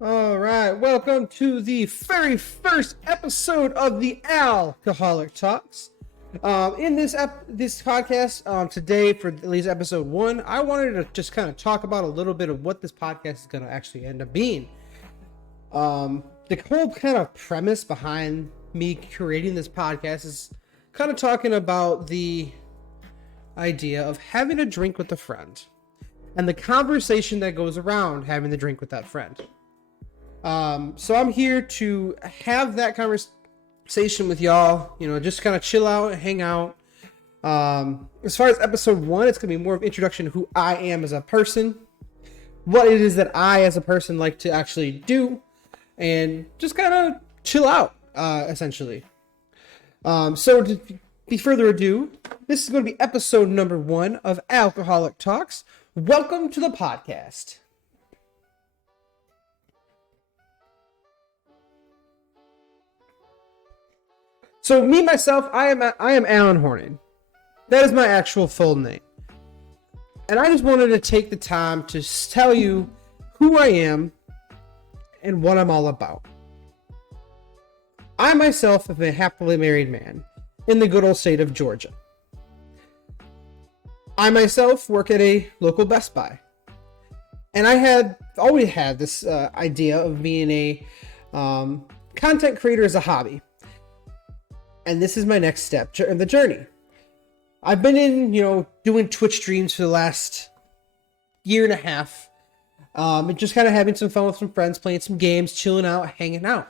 All right, welcome to the very first episode of the Coholic Talks. In this podcast today, for at least episode 1, I wanted to just kind of talk about a little bit of what this podcast is going to actually end up being. The whole kind of premise behind me creating this podcast is kind of talking about the idea of having a drink with a friend and the conversation that goes around having the drink with that friend. So I'm here to have that conversation with y'all, just kind of chill out and hang out. As far as episode 1, it's going to be more of introduction to who I am as a person, what it is that I as a person like to actually do, and just kind of chill out, essentially. So to be further ado, this is going to be episode number 1 of Alcoholic Talks. Welcome to the podcast. So myself, I am Alan Hornan. That is my actual full name. And I just wanted to take the time to tell you who I am and what I'm all about. I myself am a happily married man in the good old state of Georgia. I myself work at a local Best Buy. And I always had this idea of being a content creator as a hobby. And this is my next step in the journey. I've been doing Twitch streams for the last year and a half. And just kind of having some fun with some friends, playing some games, chilling out, hanging out.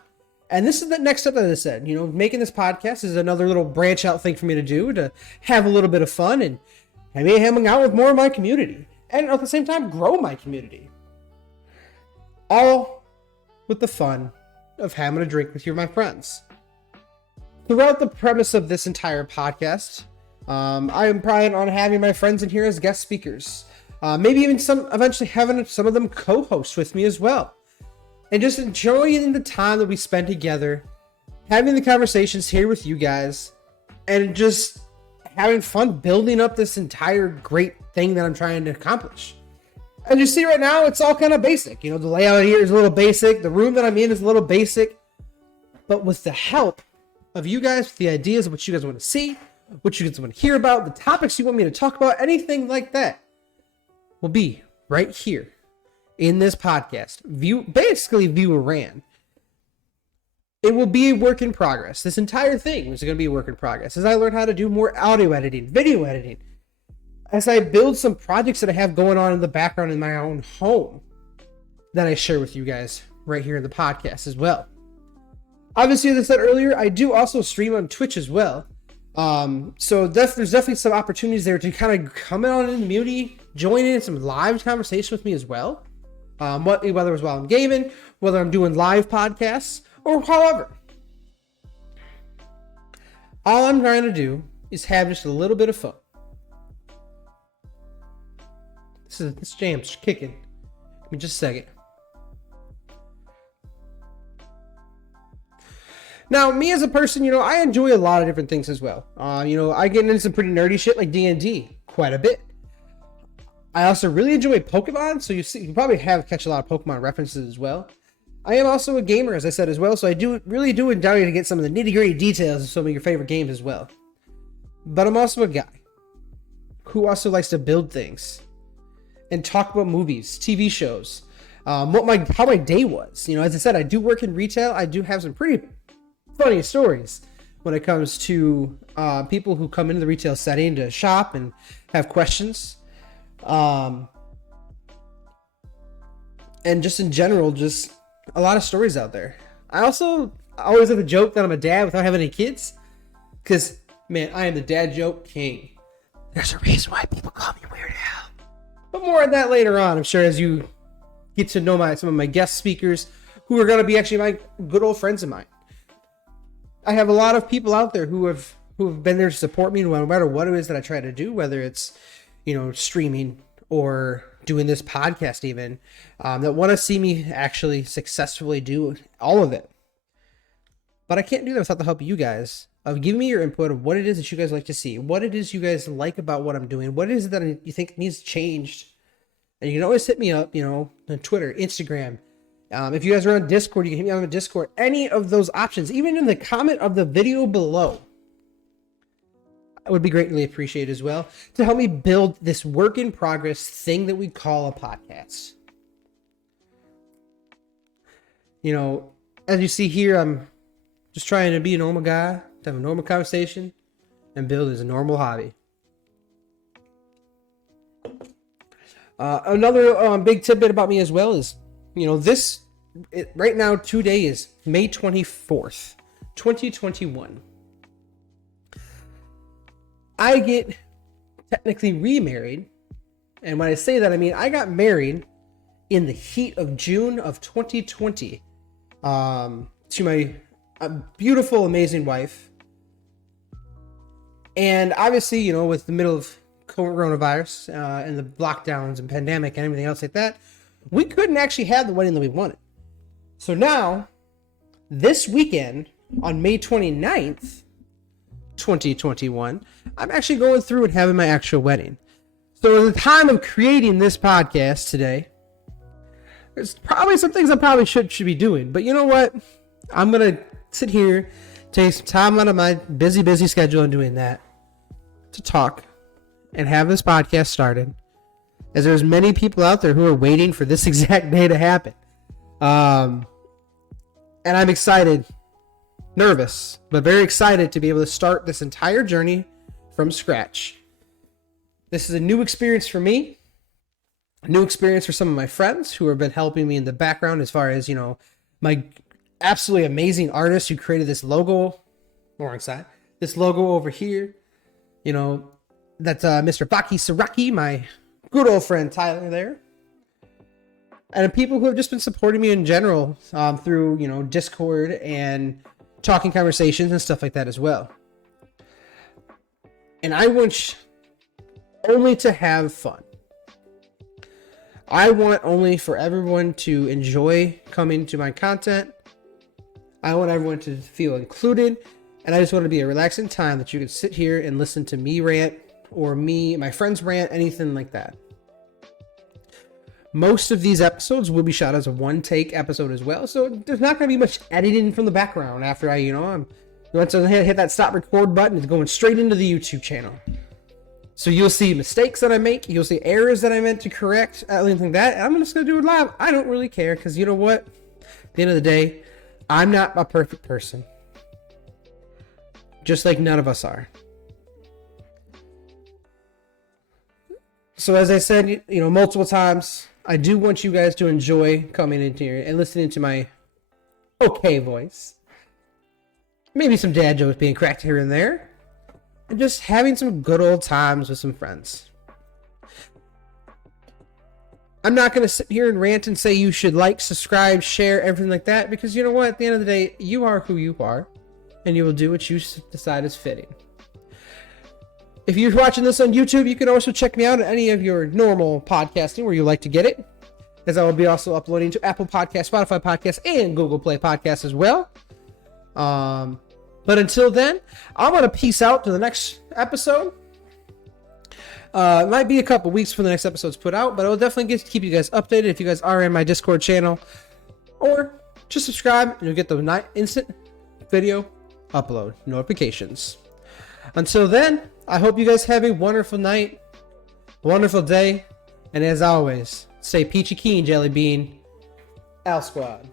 And this is the next step, as I said. Making this podcast is another little branch out thing for me to do, to have a little bit of fun and maybe hanging out with more of my community. And at the same time, grow my community. All with the fun of having a drink with my friends. Throughout the premise of this entire podcast, I am planning on having my friends in here as guest speakers. Maybe even eventually having some of them co-host with me as well. And just enjoying the time that we spend together, having the conversations here with you guys, and just having fun building up this entire great thing that I'm trying to accomplish. And you see right now, it's all kind of basic. The layout here is a little basic. The room that I'm in is a little basic. But with the help of you guys, with the ideas of what you guys want to see, what you guys want to hear about, the topics you want me to talk about, anything like that will be right here in this podcast. Viewer ran. It will be a work in progress. This entire thing is going to be a work in progress as I learn how to do more audio editing, video editing, as I build some projects that I have going on in the background in my own home that I share with you guys right here in the podcast as well. Obviously, as I said earlier, I do also stream on Twitch as well. So there's definitely some opportunities there to kind of come in on in the community, join in some live conversation with me as well. Whether it's while I'm gaming, whether I'm doing live podcasts, or however. All I'm trying to do is have just a little bit of fun. This jam's kicking. Give me just a second. Now, me as a person, I enjoy a lot of different things as well. I get into some pretty nerdy shit like D&D quite a bit. I also really enjoy Pokemon, so you probably catch a lot of Pokemon references as well. I am also a gamer, as I said as well, so I really do enjoy to get some of the nitty-gritty details of some of your favorite games as well. But I'm also a guy who also likes to build things and talk about movies, TV shows, how my day was. As I said, I do work in retail. I do have some pretty funny stories when it comes to people who come into the retail setting to shop and have questions. And just in general, just a lot of stories out there. I also always have a joke that I'm a dad without having any kids. Because, man, I am the dad joke king. There's a reason why people call me Weird Al. But more on that later on, I'm sure, as you get to know some of my guest speakers who are going to be actually my good old friends of mine. I have a lot of people out there who have been there to support me no matter what it is that I try to do, whether it's, streaming or doing this podcast even, that want to see me actually successfully do all of it. But I can't do that without the help of you guys, of giving me your input of what it is that you guys like to see, what it is you guys like about what I'm doing, what it is that you think needs changed. And you can always hit me up, on Twitter, Instagram, If you guys are on Discord, you can hit me on the Discord. Any of those options, even in the comment of the video below, I would be greatly appreciated as well to help me build this work in progress thing that we call a podcast. You know, as you see here, I'm just trying to be a normal guy, to have a normal conversation, and build as a normal hobby. Another big tidbit about me as well is, you know, right now, today is May 24th, 2021. I get technically remarried. And when I say that, I mean, I got married in the heat of June of 2020 to my beautiful, amazing wife. And obviously, you know, with the middle of coronavirus and the lockdowns and pandemic and everything else like that, we couldn't actually have the wedding that we wanted. So now, this weekend, on May 29th, 2021, I'm actually going through and having my actual wedding. So at the time of creating this podcast today, there's probably some things I probably should be doing. But you know what? I'm going to sit here, take some time out of my busy schedule and doing that to talk and have this podcast started, as there's many people out there who are waiting for this exact day to happen. And I'm excited, nervous, but very excited to be able to start this entire journey from scratch. This is a new experience for me, a new experience for some of my friends who have been helping me in the background, as far as, you know, my absolutely amazing artist who created this logo, wrong side, this logo over here, you know, that's Mr. Baki Saraki, my good old friend Tyler there, and people who have just been supporting me in general through, you know, Discord and talking conversations and stuff like that as well. And I want only to have fun. I want only for everyone to enjoy coming to my content. I want everyone to feel included, and I just want it to be a relaxing time that you can sit here and listen to me rant, or my friends rant, anything like that. Most of these episodes will be shot as a one-take episode as well, so there's not going to be much editing from the background after I'm once I hit that stop record button, it's going straight into the YouTube channel. So you'll see mistakes that I make, you'll see errors that I meant to correct, anything like that, and I'm just going to do it live. I don't really care, because you know what? At the end of the day, I'm not a perfect person. Just like none of us are. So as I said, you know, multiple times, I do want you guys to enjoy coming in here and listening to my okay voice. Maybe some dad jokes being cracked here and there. And just having some good old times with some friends. I'm not going to sit here and rant and say you should like, subscribe, share, everything like that. Because you know what? At the end of the day, you are who you are. And you will do what you decide is fitting. If you're watching this on YouTube, you can also check me out at any of your normal podcasting where you like to get it, as I will be also uploading to Apple Podcasts, Spotify Podcasts, and Google Play Podcasts as well. But until then, I'm going to peace out to the next episode. It might be a couple weeks for the next episode's put out, but I will definitely keep you guys updated if you guys are in my Discord channel. Or just subscribe and you'll get the instant video upload notifications. Until then, I hope you guys have a wonderful night, wonderful day, and as always, stay peachy keen, Jelly Bean. Al Squad.